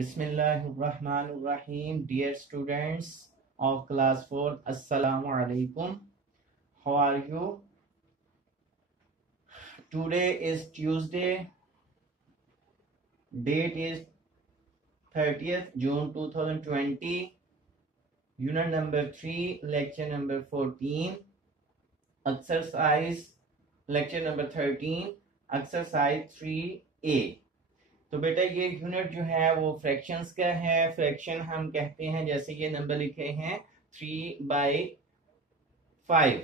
Bismillahirrahmanirrahim. Dear students of class 4, Assalamu alaikum. How are you? Today is Tuesday. Date is 30th June 2020. Unit number 3, lecture number 14. Exercise, lecture number 13. Exercise 3A. तो बेटा ये unit जो है वो fractions का है। Fraction हम कहते हैं, जैसे ये नंबर लिखे हैं 3/5,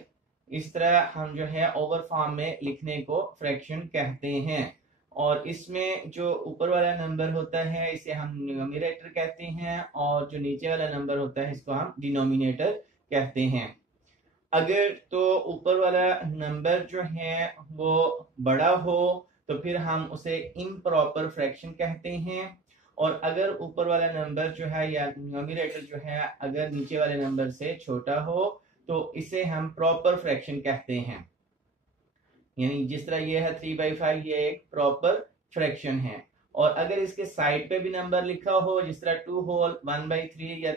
इस तरह हम जो है ओवर फॉर्म में लिखने को फ्रैक्शन कहते हैं। और इसमें जो ऊपर वाला नंबर होता है इसे हम न्यूमरेटर कहते हैं, और जो नीचे वाला नंबर होता है इसको हम डिनोमिनेटर कहते हैं। अगर तो ऊपर वाला नंबर जो है वो बड़ा हो तो फिर हम उसे इम्प्रॉपर फ्रैक्शन कहते हैं, और अगर ऊपर वाला नंबर जो है या न्यूमरेटर जो है अगर नीचे वाले नंबर से छोटा हो तो इसे हम प्रॉपर फ्रैक्शन कहते हैं। यानी जिस तरह ये है 3/5, ये एक प्रॉपर फ्रैक्शन है। और अगर इसके साइड पे भी नंबर लिखा हो, जिस तरह 2 होल 1/3 या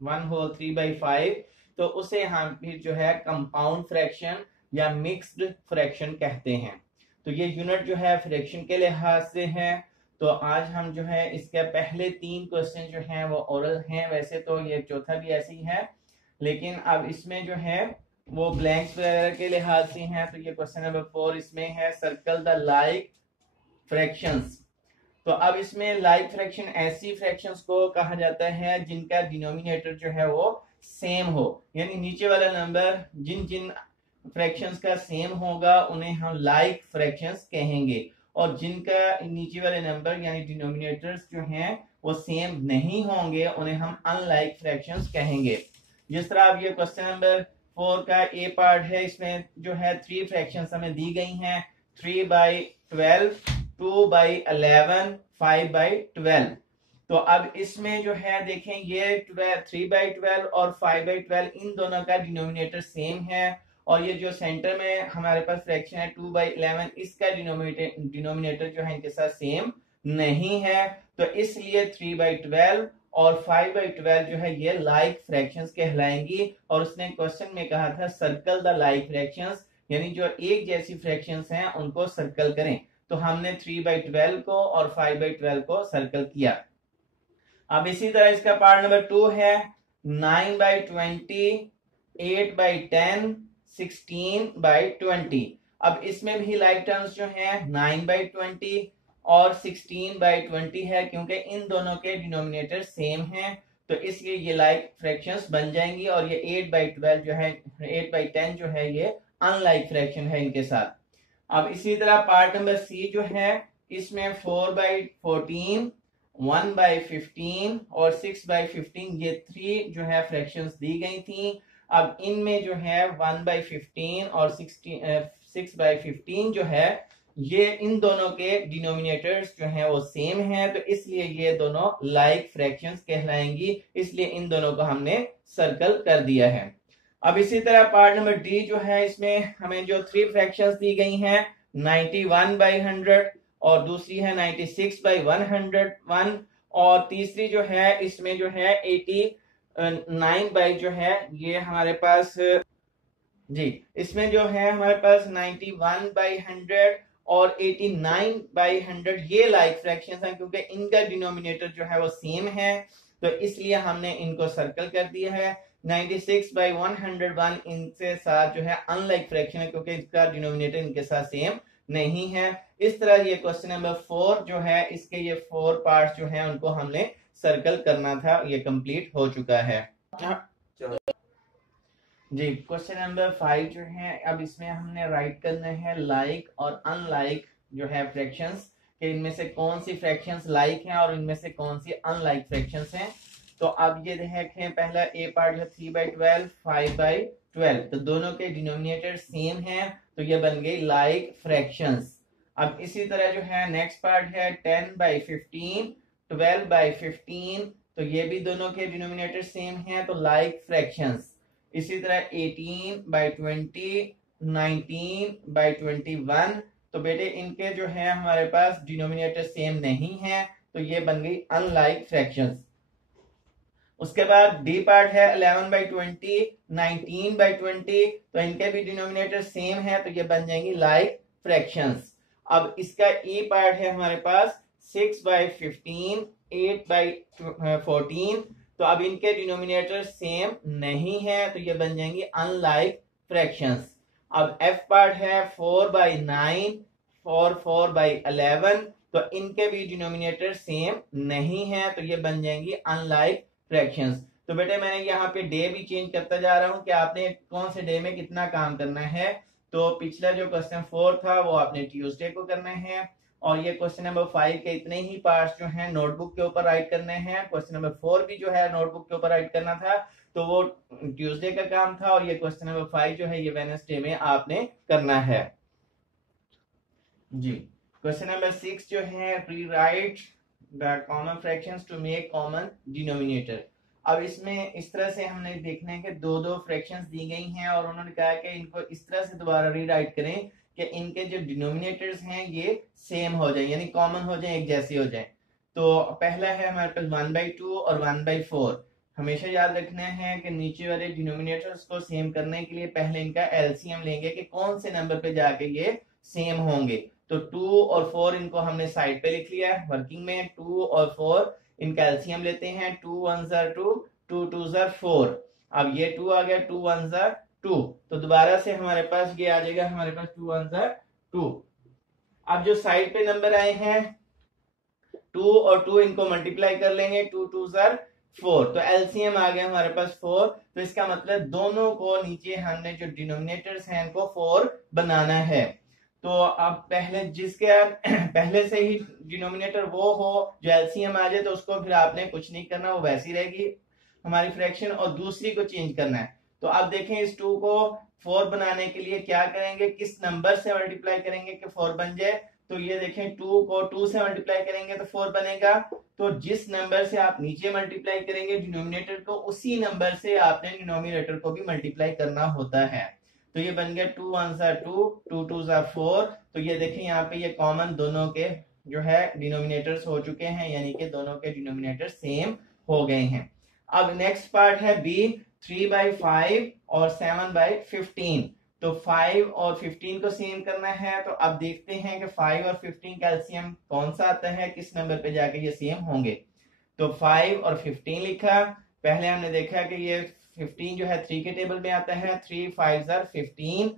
1 होल 3/5, तो उसे हम फिर जो है कंपाउंड फ्रैक्शन या मिक्स्ड फ्रैक्शन कहते हैं। तो ये यूनिट जो है फ्रैक्शन के लिहाज से है। तो आज हम जो है इसके पहले 3 क्वेश्चन जो हैं वो ओरल हैं, वैसे तो ये चौथा भी ऐसे ही है, लेकिन अब इसमें जो है वो ब्लैंक्स वगैरह के लिहाज से हैं। तो ये क्वेश्चन नंबर 4 इसमें है, सर्कल द लाइक फ्रैक्शंस। तो अब इसमें लाइक फ्रैक्शन ऐसी फ्रैक्शंस को कहा जाता है जिनका डिनोमिनेटर जो है वो सेम हो, यानी नीचे वाला नंबर जिन जिन फ्रैक्शंस का सेम होगा उन्हें हम लाइक फ्रैक्शंस कहेंगे, और जिनका नीचे वाले नंबर यानी डिनोमिनेटर्स जो हैं वो सेम नहीं होंगे उन्हें हम अनलाइक फ्रैक्शंस कहेंगे। जिस तरह अब ये क्वेश्चन नंबर 4 का ए पार्ट है, इसमें जो है 3 फ्रैक्शंस हमें दी गई हैं, 3/12, 2/11, 5/12। तो अब इसमें जो है देखें ये 3/12 और 5/12 इन दोनों का डिनोमिनेटर सेम है, और ये जो सेंटर में हमारे पास फ्रैक्शन है 2/11, इसका डिनोमिनेटर जो है इनके साथ सेम नहीं है। तो इसलिए 3/12 और 5/12 जो है ये लाइक फ्रैक्शंस कहलाएंगी। और उसने क्वेश्चन में कहा था सर्कल द लाइक फ्रैक्शंस, यानी जो एक जैसी फ्रैक्शंस हैं उनको सर्कल करें। तो हमने 3/12 को और 5/12 को सर्कल किया। अब इसी तरह इसका पार्ट नंबर 2 है, 9/20, 8/10, 16/20। अब इसमें भी लाइक टर्म्स जो हैं 9/20 और 16/20 है, क्योंकि इन दोनों के डिनोमिनेटर सेम हैं, तो इसलिए ये लाइक फ्रैक्शंस बन जाएंगी। और ये 8/12 जो है 8/10 जो है ये अनलाइक फ्रैक्शन है इनके साथ। अब इसी तरह पार्ट नंबर सी जो है, इसमें 4/14, 1/15 और 6/15 ये 3 जो है फ्रैक्शंस दी गई थी। अब इनमें जो है 1/15 और 6/15 जो है ये इन दोनों के डिनोमिनेटर्स जो हैं वो सेम हैं, तो इसलिए ये दोनों लाइक फ्रैक्शंस कहलाएंगी, इसलिए इन दोनों को हमने सर्कल कर दिया है। अब इसी तरह पार्ट नंबर डी जो है, इसमें हमें जो 3 फ्रैक्शंस दी गई हैं, 91/100 और दूसरी है 96/101, और तीसरी जो है इसमें जो है 89 जो है ये हमारे पास जी, इसमें जो है हमारे पास 91/100 और 89/100 ये लाइक फ्रैक्शंस हैं, क्योंकि इनका डिनोमिनेटर जो है वो सेम है, तो इसलिए हमने इनको सर्कल कर दिया है। 96/101 इनसे साथ जो है अनलाइक फ्रैक्शन है, क्योंकि इसका डिनोमिनेटर इनके साथ सेम नहीं है। इस तरह ये क्वेश्चन नंबर 4 जो है इसके ये 4 पार्ट्स जो हैं उनको हमने सर्कल करना था, ये कंप्लीट हो चुका है जी। क्वेश्चन नंबर 5 जो है, अब इसमें हमने राइट करना है लाइक और अनलाइक जो है फ्रैक्शंस, कि इनमें से कौन सी फ्रैक्शंस लाइक हैं और इनमें से कौन सी अनलाइक फ्रैक्शंस हैं। तो अब ये देखें, पहला ए पार्ट है 3/12, 5/12, तो दोनों के डिनोमिनेटर सेम हैं, तो ये बन गई लाइक फ्रैक्शंस। अब इसी तरह जो है नेक्स्ट पार्ट है 10/15, 12/15, तो ये भी दोनों के डिनोमिनेटर सेम हैं, तो लाइक फ्रैक्शंस। इसी तरह 18/20, 19/21, तो बेटे इनके जो है हमारे पास डिनोमिनेटर सेम नहीं है, तो ये बन गई अनलाइक फ्रैक्शंस। उसके बाद डी पार्ट है 11/20, 19/20, तो इनके भी डिनोमिनेटर सेम है, तो ये बन जाएंगी लाइक फ्रैक्शंस। अब इसका ई पार्ट है हमारे पास 6/15, 8/14, तो अब इनके डिनोमिनेटर सेम नहीं है, तो ये बन जाएंगी अनलाइक फ्रैक्शंस। अब एफ पार्ट है 4/9 और 4/11, तो इनके भी डिनोमिनेटर सेम नहीं है, तो ये बन जाएंगी अनलाइक फ्रैक्शंस। तो बेटे मैंने यहाँ पे डे भी चेंज करता जा रहा हूँ कि आपने कौन से डे में कितना काम करना है। तो पिछला जो क्वेश्चन 4 था वो आपने ट्यूसडे को करना है, और ये क्वेश्चन नंबर 5 के इतने ही पार्ट्स जो हैं नोटबुक के ऊपर राइट करने हैं। क्वेश्चन नंबर 4 भी जो है नोटबुक के ऊपर राइट करना था, तो वो ट्यूसडे का काम था, और ये क्वेश्चन नंबर 5 जो है ये वेडनेसडे में आपने करना है जी। क्वेश्चन नंबर 6 जो है rewrite the common fractions to make common denominator. अब इसमें इस तरह से हमने देखना है कि दो दो फ्रैक्शंस दी गई हैं, और उन्होंने कहा कि इनको इस तरह से दोबारा रीराइट करें कि इनके जो डिनोमिनेटर्स हैं ये सेम हो जाए, यानी कॉमन हो जाए, एक जैसे हो जाए। तो पहला है हमारे पास 1/2 और 1/4। हमेशा याद रखना है कि नीचे वाले डिनोमिनेटर्स को सेम करने के लिए पहले इनका एलसीएम लेंगे कि कौन से नंबर पे जाके ये सेम होंगे। तो 2 और 4 इनको हमने साइड पे लिख लिया है वर्किंग में। 2 और 4 इनका एलसीएम लेते हैं। 2 1s are 2, 2 2s are 4। अब ये 2 आ गया, 2 1s are 2, तो दोबारा से हमारे पास ये आ जाएगा, हमारे पास 2 1s are 2। अब जो साइड पे नंबर आए हैं 2 और 2 इनको मल्टीप्लाई कर लेंगे, 2 2s are 4, तो एलसीएम आ गया हमारे पास 4। तो इसका मतलब दोनों को नीचे हमने जो डिनोमिनेटर्स हैं इनको 4 बनाना है। तो अब पहले जिसके पहले से ही डिनोमिनेटर वो हो जो एलसीएम आ जाए, तो उसको फिर आपने कुछ नहीं करना, वो वैसी रहेगी हमारी फ्रैक्शन, और दूसरी को चेंज करना है। तो अब देखें इस 2 को 4 बनाने के लिए क्या करेंगे, किस नंबर से मल्टीप्लाई करेंगे कि 4 बन जाए। तो ये देखें 2 को 2 से मल्टीप्लाई करेंगे तो 4 बनेगा। तो जिस नंबर से आप नीचे मल्टीप्लाई करेंगे डिनोमिनेटर को, उसी नंबर से आपने डिनोमिनेटर को भी मल्टीप्लाई करना होता है। तो ये बन गया 2 1s are 2, 2 2s are 4। तो ये देखें यहाँ पे ये कॉमन दोनों के जो है डिनोमिनेटर्स हो चुके हैं, यानी कि दोनों के डिनोमिनेटर सेम हो गए हैं। अब नेक्स्ट पार्ट है बी 3/5 और 7/15। तो 5 और 15 को सेम करना है। तो अब देखते हैं कि 5 और 15 का एलसीएम कौन सा आता है, किस नंबर पे जाके ये सेम होंगे। तो 5 और 15 लिखा। पहले हमने देखा कि ये 15 जो है 3 के टेबल में आता है, 3 5s are 15।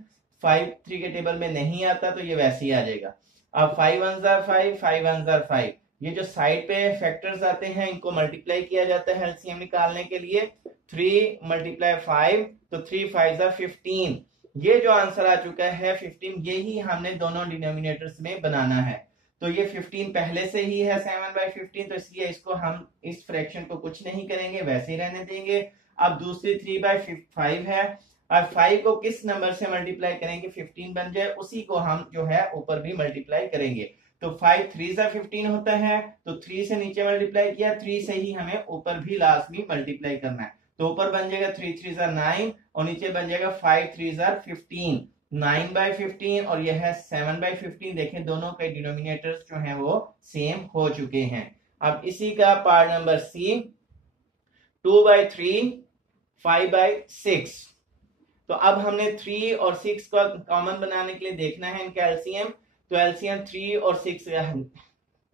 5 3 के टेबल में नहीं आता, तो ये वैसे ही आ जाएगा। अब 5 1s are 5, 5 1s are 5। ये जो साइड पे फैक्टर्स आते हैं इनको मल्टीप्लाई किया जाता है एलसीएम निकालने के लिए। 3 × 5, तो 3 5s are 15। ये जो आंसर आ चुका है 15, यही हमने दोनों डिनोमिनेटर्स में बनाना है। तो ये 15 पहले से ही है 7/15, तो इसलिए इसको हम इस फ्रैक्शन को कुछ नहीं करेंगे, वैसे ही रहने देंगे। अब दूसरी 3/5 है। अब 5 को किस नंबर से मल्टीप्लाई करेंगे 15 बन जाए, उसी को हम जो है ऊपर भी मल्टीप्लाई करेंगे। तो 5 3s are 15 होता है, तो 3 से नीचे मल्टीप्लाई किया, 3 से ही हमें ऊपर भी लास्ट में मल्टीप्लाई करना है। तो ऊपर बन जाएगा 3 3s are 9, और नीचे बन जाएगा 5 3s are 15। 9/15 और यह है 7/15। देखें दोनों के डिनोमिनेटर्स जो हैं वो सेम हो चुके हैं। अब इसी का पार्ट नंबर सी 2/3, 5/6। तो अब हमने 3 और 6 को कॉमन बनाने के लिए देखना है इनका एलसीएम। तो एलसीएम 3 और 6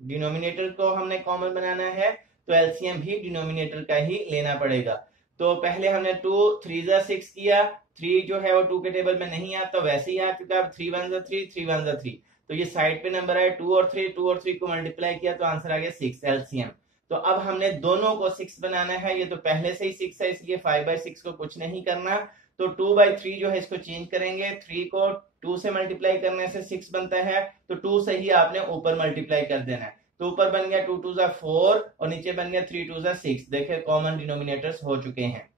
डिनोमिनेटर को हमने कॉमन बनाना है, तो एलसीएम भी डिनोमिनेटर का ही लेना पड़ेगा। तो पहले हमने 2 3s are 6 किया। 3 जो है वो 2 के टेबल में नहीं आता, वैसे ही आ चुका। 3 1s are 3, 3 1s are 3। तो ये साइड पे नंबर है 2 और 3, 2 और 3 को मल्टीप्लाई किया तो आंसर आ गया 6 एलसीएम। तो अब हमने दोनों को 6 बनाना है। ये तो पहले से ही 6 है, इसलिए 5/6 को कुछ नहीं करना। तो 2/3 जो है इसको चेंज करेंगे। 3 को 2 से मल्टीप्लाई करने से 6 बनता है, तो 2 से ही आपने ऊपर मल्टीप्लाई कर देना है। तो ऊपर बन गया 2 2s are 4 और नीचे बन गया 3 2s are 6। देखिए कॉमन डिनोमिनेटर्स हो चुके हैं।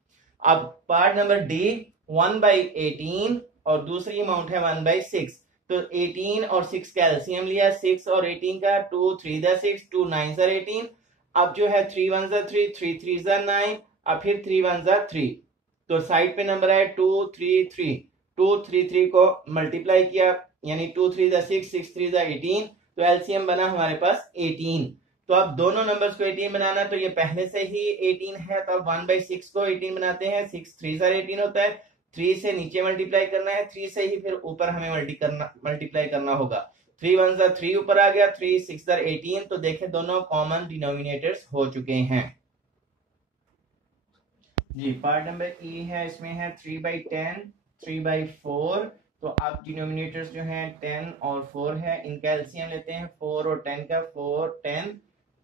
अब पार्ट नंबर डी 1/18 और दूसरी अमाउंट है 1/6। तो 18 और 6 का एलसीएम लिया, 6 और 18 का। 2 3s are 6, 2 9s are 18। अब जो है 3 1s are 3, 3 3s are 9, अब फिर 3 1s are 3। तो साइड पे नंबर है 2 3 3। 2 3 3 को मल्टीप्लाई किया, यानी 2 3s are 6, 6 3s are 18। तो एलसीएम बना हमारे पास 18। तो अब दोनों नंबर्स को 18 बनाना, तो ये पहले से ही 18 है, तो अब 1/6 को 18 बनाते हैं। 6 3 18 होता है, 3 से नीचे मल्टीप्लाई करना है, 3 से ही फिर ऊपर हमें मल्टीप्लाई करना होगा। 3 1 3 ऊपर आ गया, 3 6 18। तो देखें दोनों कॉमन डिनोमिनेटर्स हो चुके हैं जी। पार्ट नंबर ई है, इसमें है 3/10 3/4। तो अब डिनोमिनेटर्स जो हैं 10 और 4 है, इनका एलसीएम लेते हैं 4 और 10 का। 4 10,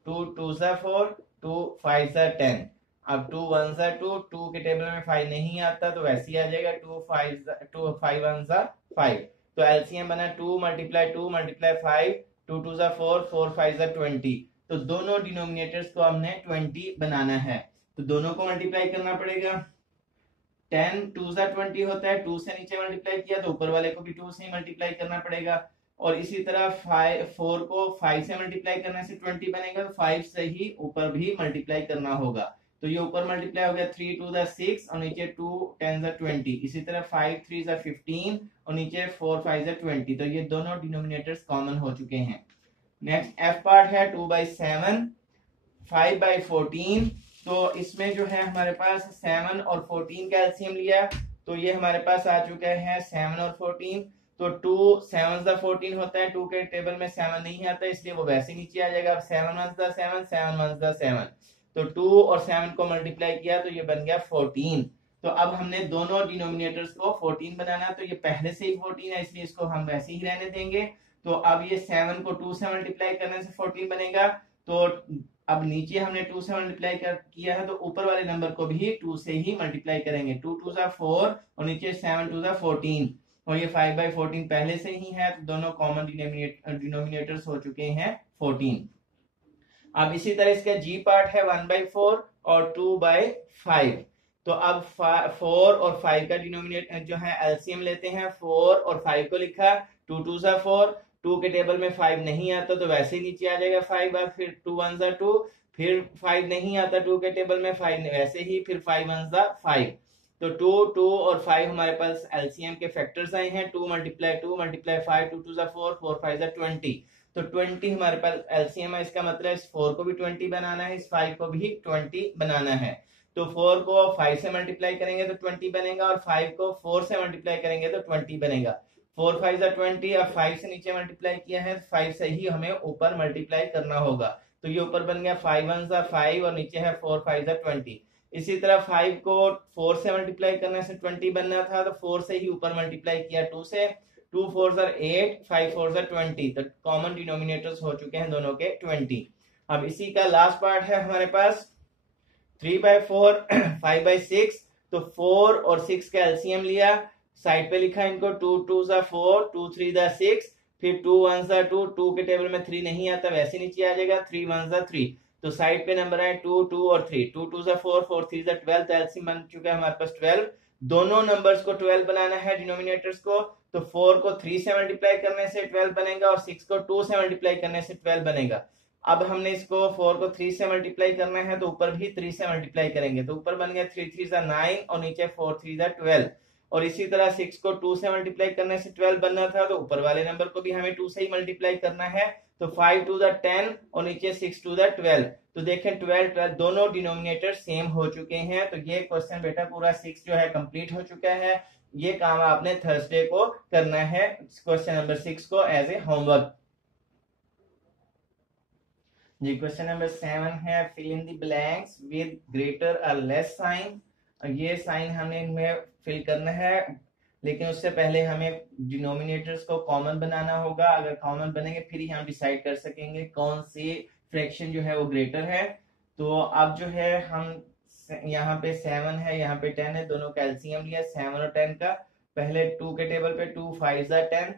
2 2 4, 2 5 10। अब 2 1 2, 2 के टेबल में 5 नहीं आता तो वैसे ही आ जाएगा 2 5 1 5। तो एलसीएम बना 2 × 2 × 5, 2 2 4, 4 5 20। तो दोनों डिनोमिनेटर्स को हमने 20 बनाना है, तो दोनों को मल्टीप्लाई करना पड़ेगा। 10 2 20 होता है, 2 से नीचे मल्टीप्लाई किया तो ऊपर वाले को भी 2 से ही मल्टीप्लाई करना पड़ेगा। और इसी तरह 4 को 5 से मल्टीप्लाई करने से 20 बनेगा, तो 5 से ही ऊपर भी मल्टीप्लाई करना होगा। तो ये ऊपर मल्टीप्लाई हो गया 3 2 6 और नीचे 2 10 20। इसी तरह 5 3 15 और नीचे 4 5 20। तो ये दोनों डिनोमिनेटर्स कॉमन हो चुके हैं। नेक्स्ट एफ पार्ट है 2/7 5/14। तो इसमें जो है हमारे पास 7 और 14 का एलसीएम लिया, तो ये हमारे पास आ चुका है 7 और 14। तो 2 7 14 होता है, 2 के टेबल में 7 नहीं आता इसलिए वो वैसे नीचे आ जाएगा। अब 7 1 7 7 1 7, तो 2 और 7 को मल्टीप्लाई किया तो ये बन गया 14। तो अब हमने दोनों डिनोमिनेटर्स को 14 बनाना, तो ये पहले से ही 14 है इसलिए इसको हम वैसे ही रहने देंगे। तो अब ये 7 को 2 से मल्टीप्लाई करने से 14 बनेगा। तो अब नीचे हमने 2 से मल्टीप्लाई किया है, तो ऊपर वाले नंबर को भी 2 से ही मल्टीप्लाई करेंगे। 2 2 4 और नीचे 7 2 14, और ये 5/14 पहले से ही है, तो दोनों कॉमन डिनोमिनेटर्स हो चुके हैं 14। अब इसी तरह इसका जी पार्ट है 1/4 और 2/5। तो अब 4 और 5 का डिनोमिनेटर जो है एलसीएम लेते हैं। 4 और 5 को लिखा, 2 2 4, 2 के टेबल में 5 नहीं आता तो वैसे ही नीचे आ जाएगा 5 बार। फिर 2 1 2, फिर 5 नहीं आता 2 के टेबल में, 5 वैसे ही, फिर 5 1 5। तो 2 2 और 5 हमारे पास एलसीएम के फैक्टर्स आए हैं। 2 × 2 × 5, 2 2 4, 4 5 20। तो 20 हमारे पास एलसीएम है, इसका मतलब इस 4 को भी 20 बनाना है, इस 5 को भी 20 बनाना है। तो 4 को 5 से मल्टीप्लाई करेंगे तो 20 बनेगा, और 5 को 4 से मल्टीप्लाई करेंगे तो 20 बनेगा। 4 5 20। अब 5 से नीचे मल्टीप्लाई किया है, 5 से ही हमें ऊपर मल्टीप्लाई करना होगा। तो ये ऊपर बन गया 5 1 5 और नीचे है 4 5 20। इसी तरह 5 को 4 से मल्टीप्लाई करने से 20 बनना था, तो 4 से ही ऊपर मल्टीप्लाई किया 2 से। 2 4 8, 5 4 20। तो कॉमन डिनोमिनेटर्स हो चुके हैं दोनों के 20। अब इसी का लास्ट पार्ट है हमारे पास 3/4 5/6। तो 4 और 6 का एलसीएम लिया, साइड पे लिखा इनको। 2 2 4, 2 3 6, फिर 2 1 2, 2 के टेबल में 3 नहीं आता वैसे नीचे आ जाएगा। 3 1 3, तो साइड पे नंबर है 2 2 और 3। 2 2 4, 4 3 12। तो एलसीएम बन चुका है हमारे पास 12। दोनों नंबर्स को 12 बनाना है डिनोमिनेटर्स को। तो 4 को 3 से मल्टीप्लाई करने से 12 बनेगा, और 6 को 2 से मल्टीप्लाई करने से 12 बनेगा। अब हमने इसको 4 को 3 से मल्टीप्लाई करना है, तो ऊपर भी 3 से मल्टीप्लाई करेंगे, तो ऊपर बन गया 3 3 9 और नीचे 4 3 12। और इसी तरह 6 को 2 से मल्टीप्लाई करने से 12 बनना था, तो ऊपर वाले नंबर को भी हमें 2 से ही मल्टीप्लाई करना है। तो 5 2 10 और नीचे 6 2 12। तो देखें 12 12 दोनों डिनोमिनेटर सेम हो चुके हैं। तो ये क्वेश्चन बेटा पूरा 6 जो है कंप्लीट हो चुका है। ये काम आपने थर्सडे को करना है, क्वेश्चन नंबर 6 को एज ए होमवर्क जी। क्वेश्चन नंबर 7 है fill in the blanks with greater और लेस साइन। ये साइन हमें इनमें फिल करना है, लेकिन उससे पहले हमें डिनोमिनेटर्स को कॉमन बनाना होगा। अगर कॉमन बनेंगे फिर ही हम डिसाइड कर सकेंगे कौन सी फ्रैक्शन जो है वो ग्रेटर है। तो अब जो है हम यहाँ पे 7 है, यहाँ पे 10 है, दोनों का एलसीएम लिया 7 और 10 का। पहले 2 के टेबल पे 2 5 10,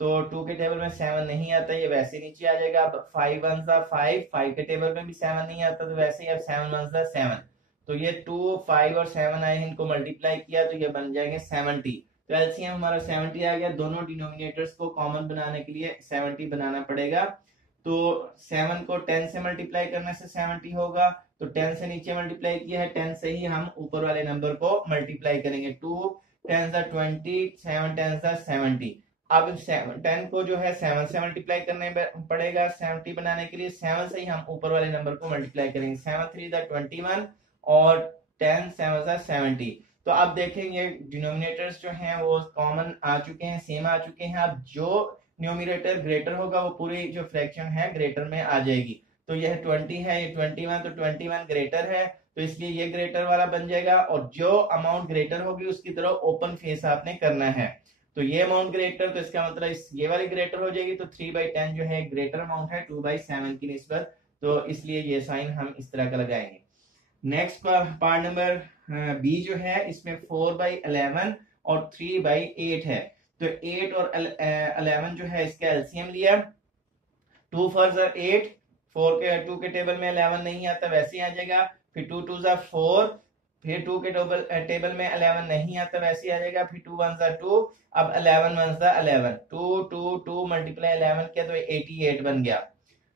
तो 2 के टेबल में 7 नहीं आता, ये वैसे नीचे आ जाएगा। अब 5 1 5, 5 के टेबल में भी 7 नहीं आता, तो वैसे ही अब 7 1 7। तो ये 2 5 और 7 आए, इनको मल्टीप्लाई किया तो ये बन जाएंगे 70। तो एलसीएम हमारा 70 आ गया। दोनों डिनोमिनेटर्स को कॉमन बनाने के लिए 70 बनाना पड़ेगा। तो 7 को 10 से मल्टीप्लाई करने से 70 होगा, तो 10 से नीचे मल्टीप्लाई किया है, 10 से ही हम ऊपर वाले नंबर को मल्टीप्लाई करेंगे। 2 10 20, 7 10 70। अब 10 को जो है 7 से मल्टीप्लाई करने पड़ेगा 70 बनाने के लिए। 7 से ही हम ऊपर वाले नंबर को मल्टीप्लाई करेंगे। 7 3 21 और 10 7 70। तो अब देखेंगे डिनोमिनेटर्स जो हैं वो कॉमन आ चुके हैं, सेम आ चुके हैं। अब जो न्यूमरेटर ग्रेटर होगा वो पूरी जो फ्रैक्शन है ग्रेटर में आ जाएगी। तो यह 20 है, ये 21, तो 21 ग्रेटर है तो इसलिए ये ग्रेटर वाला बन जाएगा। और जो अमाउंट ग्रेटर होगी उसकी तरफ ओपन फेस आपने करना है। तो ये अमाउंट ग्रेटर, तो इसका मतलब ये वाली ग्रेटर हो जाएगी। तो 3/10 जो है ग्रेटर अमाउंट है 2/7 की निस्बत, तो इसलिए ये साइन हम इस तरह का लगाएंगे। नेक्स्ट पार्ट नंबर बी जो है इसमें 4/11 और 3/8 है। तो 8 और 11 जो है इसका एलसीएम लिया। 2 4 8, 4 के 2 के टेबल में 11 नहीं आता, वैसे ही आ जाएगा। फिर 2 2 4, फिर 2 के टेबल में 11 नहीं आता, वैसे आ जाएगा। फिर 2 1 2, अब 11 1 11, 2 2 2 मल्टीप्लाई 11 किया तो 88 बन गया।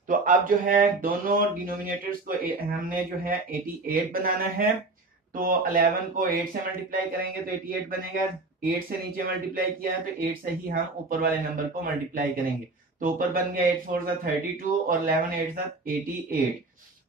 तो अब जो है दोनों डिनोमिनेटर्स को हमने जो है 88 बनाना है। तो 11 को 8 से मल्टीप्लाई करेंगे तो 88 बनेगा। 8 से नीचे मल्टीप्लाई किया है तो 8 से ही हम ऊपर वाले नंबर को मल्टीप्लाई करेंगे। तो ऊपर बन गया 8 4 32 और 11 8 88।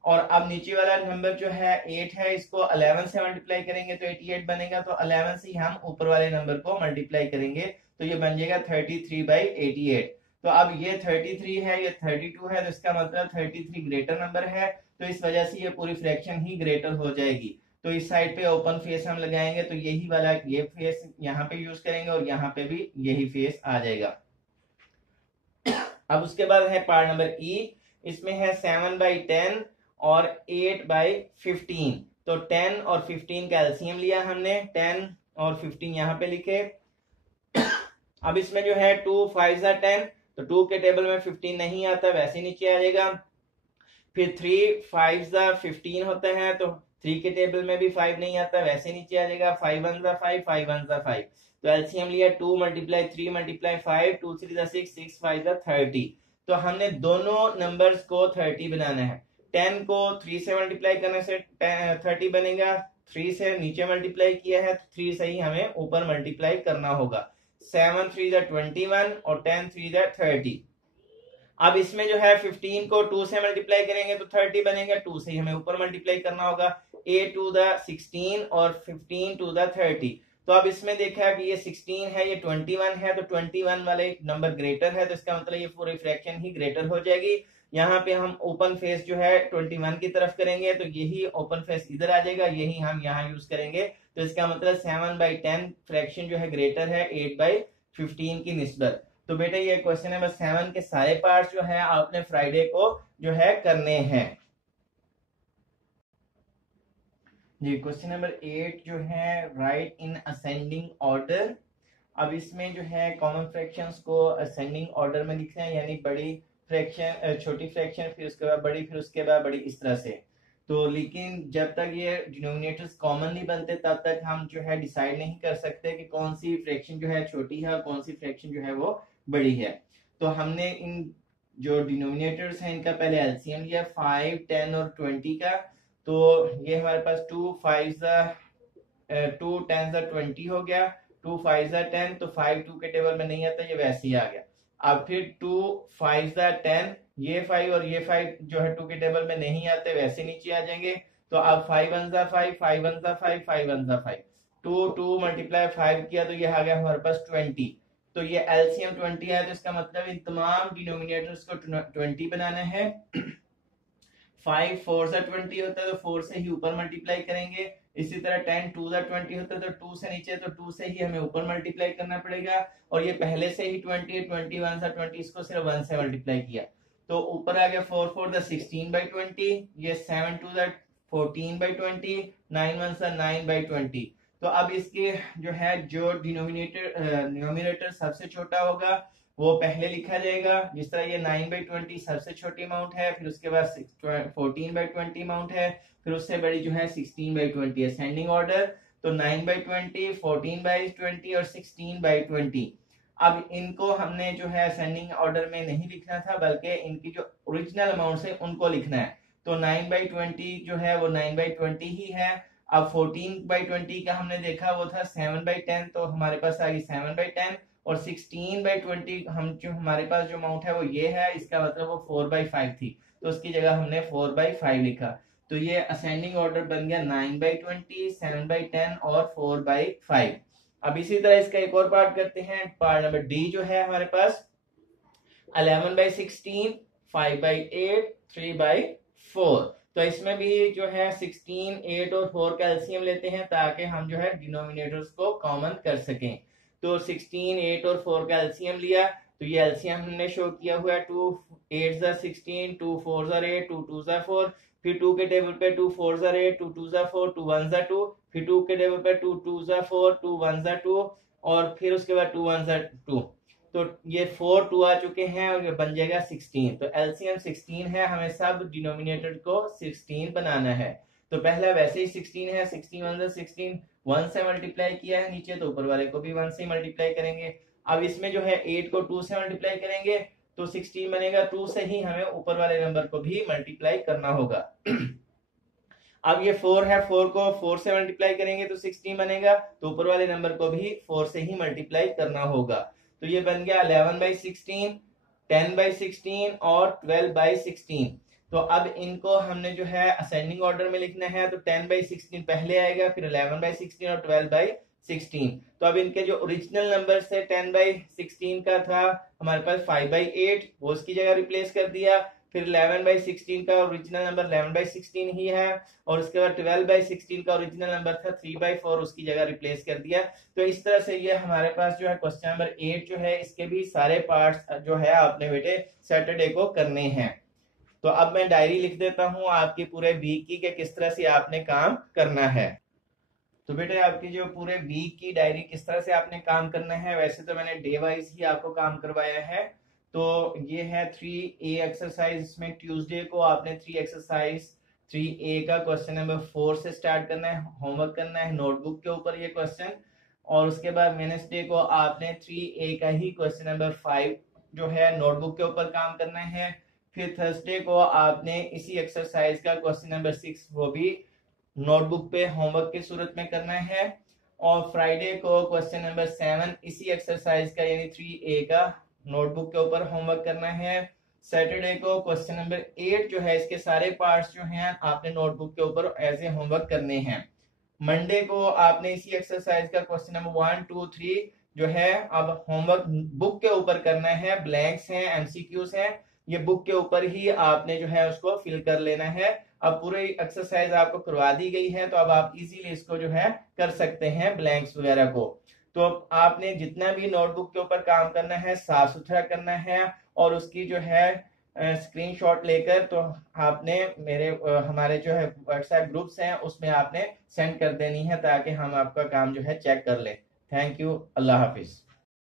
और अब नीचे वाला नंबर जो है 8 है, इसको 11 से मल्टीप्लाई करेंगे तो 88 बनेगा। तो 11 से ही हम ऊपर वाले नंबर को मल्टीप्लाई करेंगे तो ये बन जाएगा 33/88। तो अब ये 33 है, ये 32 है, तो इसका मतलब 33 ग्रेटर नंबर है। तो इस वजह से ये पूरी फ्रैक्शन ही ग्रेटर हो जाएगी। तो इस साइड पे ओपन फेस हम लगाएंगे तो यही वाला ये फेस यहाँ पे यूज करेंगे और यहाँ पे भी यही फेस आ जाएगा। अब उसके बाद है पार्ट नंबर ई। इसमें है 7/10 और 8/15। तो 10 और 15 का एलसीएम लिया हमने, 10 और 15 यहाँ पे लिखे। अब इसमें जो है 2 5 10, तो 2 के टेबल में 15 नहीं आता, वैसे नीचे आ जाएगा। फिर 3 5 15 होते हैं, तो 3 के टेबल में भी 5 नहीं आता, वैसे नीचे आ जाएगा। 5 1 5, 5 1 5, तो एलसीएम लिया 2 × 3 × 5, 2 3 6, 6 5 30। तो हमने दोनों नंबर्स को 30 बनाना है। 10 को 3 से मल्टीप्लाई करने से 30 बनेगा। 3 से नीचे मल्टीप्लाई किया है तो 3 से ही हमें ऊपर मल्टीप्लाई करना होगा। 7 3 21 और 10 3 30। अब इसमें जो है 15 को 2 से मल्टीप्लाई करेंगे तो 30 बनेगा। 2 से ही हमें ऊपर मल्टीप्लाई करना होगा। 8 2 16 और 15 2 30। तो अब इसमें देखा कि ये 16 है, ये 21 है, तो 21 वाले नंबर ग्रेटर है, तो इसका मतलब ये पूरी फ्रैक्शन ही ग्रेटर हो जाएगी। यहाँ पे हम ओपन फेस जो है 21 की तरफ करेंगे तो यही ओपन फेस इधर आ जाएगा, यही हम यहाँ यूज करेंगे। तो इसका मतलब 7/10 फ्रैक्शन जो है ग्रेटर है 8/15 की निस्बत। तो बेटा ये क्वेश्चन नंबर 7 के सारे पार्ट्स जो है आपने फ्राइडे को जो है करने हैं जी। क्वेश्चन नंबर 8 जो है राइट इन असेंडिंग ऑर्डर। अब इसमें जो है कॉमन फ्रैक्शंस को असेंडिंग ऑर्डर में लिखना है, यानी बड़ी फ्रैक्शन छोटी फ्रैक्शन, फिर उसके बाद बड़ी, फिर उसके बाद बड़ी, इस तरह से। तो लेकिन जब तक ये डिनोमिनेटर्स कॉमन नहीं बनते तब तक हम जो है डिसाइड नहीं कर सकते कि कौन सी फ्रैक्शन जो है छोटी है और कौन सी फ्रैक्शन जो है वो बड़ी है। तो हमने इन जो डिनोमिनेटर्स हैं इनका पहले एलसीएम लिया 5 10 और 20 का। तो ये हमारे पास 2 5 2 10 20 हो गया। 2 5 10, तो 5 2 के टेबल में नहीं आता, ये वैसे ही आ गया। अब फिर 2 5 10, ये 5 और ये 5 जो है 2 के टेबल में नहीं आते, वैसे नीचे आ जाएंगे। तो अब 5 1 5, 5 1 5, 5 1 5, 2 2 × 5 किया तो ये आ गया हमारे पास 20। तो ये एलसीएम 20 है, तो इसका मतलब इन तमाम डिनोमिनेटर्स को 20 बनाना है। 5 4 20 होता है, तो 4 से ही ऊपर मल्टीप्लाई करेंगे। इसी तरह 10 2 20 होता है, तो 2 से नीचे, तो 2 से ही हमें ऊपर मल्टीप्लाई करना पड़ेगा। और ये पहले से ही 20 21 20, इसको सिर्फ 1 से मल्टीप्लाई किया तो ऊपर आ गया 4 4 16/20, ये 7 2 14/20, 9 1 9/20। तो अब इसके जो है जो डिनोमिनेटर सबसे छोटा होगा वो पहले लिखा जाएगा। जिस तरह ये 9/20 सबसे छोटी अमाउंट है, फिर उसके बाद 14/20 अमाउंट है, फिर उससे बड़ी जो है 16/20 असेंडिंग ऑर्डर। तो 9/20, 14/20 और 16/20। अब इनको हमने जो है असेंडिंग ऑर्डर में नहीं लिखना था, बल्कि इनकी जो ओरिजिनल अमाउंट है उनको लिखना है। तो 9/20 जो है वो 9/20 ही है। अब 14/20 का हमने देखा वो था 7/10, तो हमारे पास आ गई 7/10। और 16/20 हम जो हमारे पास जो अमाउंट है वो ये है, इसका मतलब वो 4/5 थी, तो उसकी जगह हमने 4/5 लिखा। तो ये असेंडिंग ऑर्डर बन गया 9/20, 7/10 और 4/5। अब इसी तरह इसका एक और पार्ट करते हैं। पार्ट नंबर डी जो है हमारे पास 11/16, 5/8, 3/4। तो इसमें भी जो है 16, 8 और 4 का एलसीएम लेते हैं ताकि हम जो है डिनोमिनेटर्स को कॉमन कर सकें। तो 16, 8 और 4 का एलसीएम लिया, तो ये एलसीएम हमने शो किया हुआ है। 2 8 16, 2 4 8, 2 2 4, फिर 2 के टेबल पे 2 4 8, 2 2 4, 2 1 2, फिर 2 के टेबल पे 2 2 4, 2 1 2 और फिर उसके बाद 2 1 2। तो ये 4 2 आ चुके हैं और ये बन जाएगा 16। तो एलसीएम 16 है, हमें सब डिनोमिनेटर को 16 बनाना है। तो पहला वैसे ही 16 है, 16 1 16, 1 से मल्टीप्लाई किया है नीचे, तो ऊपर वाले को भी 1 से मल्टीप्लाई करेंगे। अब इसमें जो है 8 को 2 से मल्टीप्लाई करेंगे तो 16 बनेगा। 2 से ही हमें ऊपर वाले नंबर को भी मल्टीप्लाई करना होगा। अब ये 4 है, 4 को 4 से मल्टीप्लाई करेंगे तो 16 बनेगा, तो ऊपर वाले नंबर को भी 4 से ही मल्टीप्लाई करना होगा। तो ये बन गया 11/16, 10/16 और 12/16। तो अब इनको हमने जो है असेंडिंग ऑर्डर में लिखना है, तो 10/16 पहले आएगा, फिर 11/16 और 12/16। तो अब इनके जो ओरिजिनल नंबर से 10/16 का था हमारे पास 5/8, वो उसकी जगह रिप्लेस कर दिया। फिर 11/16 का ओरिजिनल नंबर 11/16 ही है, और उसके बाद 12/16 का ओरिजिनल नंबर था 3/4, उसकी जगह रिप्लेस कर दिया। तो इस तरह से ये हमारे पास जो है क्वेश्चन नंबर 8 जो है इसके भी सारे पार्ट्स जो है आपने बेटे सैटरडे को करने हैं। तो अब मैं डायरी लिख देता हूं आपके पूरे वीक की कि किस तरह से आपने काम करना है। तो बेटे आपकी जो पूरे वीक की डायरी किस तरह से आपने काम करना है, वैसे तो मैंने डे वाइज ही आपको काम करवाया है। तो ये है 3A एक्सरसाइज, इसमें ट्यूसडे को आपने 3 एक्सरसाइज 3A का क्वेश्चन नंबर 4 से स्टार्ट करना है, होमवर्क करना है नोटबुक के ऊपर ये क्वेश्चन। और उसके बाद वेडनेसडे को आपने 3A का ही क्वेश्चन नंबर 5 जो है नोटबुक के ऊपर काम करना है। फिर थर्सडे को आपने इसी एक्सरसाइज का क्वेश्चन नंबर 6 वो भी नोटबुक पे होमवर्क की सूरत में करना है। और फ्राइडे को क्वेश्चन नंबर 7 इसी एक्सरसाइज का यानी 3A का नोटबुक के ऊपर होमवर्क करना है। सैटरडे को क्वेश्चन नंबर 8 जो है इसके सारे पार्ट्स जो हैं आपने नोटबुक के ऊपर एज ए होमवर्क करने हैं। मंडे को आपने इसी एक्सरसाइज का क्वेश्चन नंबर 1 2 3 जो है अब होमवर्क बुक के ऊपर करना है, ब्लैंक्स हैं, एमसीक्यूज हैं, ये बुक के ऊपर ही आपने जो है उसको फिल कर लेना है। अब पूरी एक्सरसाइज आपको करवा दी गई है, तो अब आप इजीली इसको जो है कर सकते हैं ब्लैंक्स वगैरह को। तो आपने जितना भी नोटबुक के ऊपर काम करना है साफ सुथरा करना है, और उसकी जो है स्क्रीनशॉट लेकर तो आपने हमारे जो है व्हाट्सएप ग्रुप्स हैं उसमें आपने सेंड कर देनी है, ताकि हम आपका काम जो है चेक कर ले। Thank you, Allah Hafiz.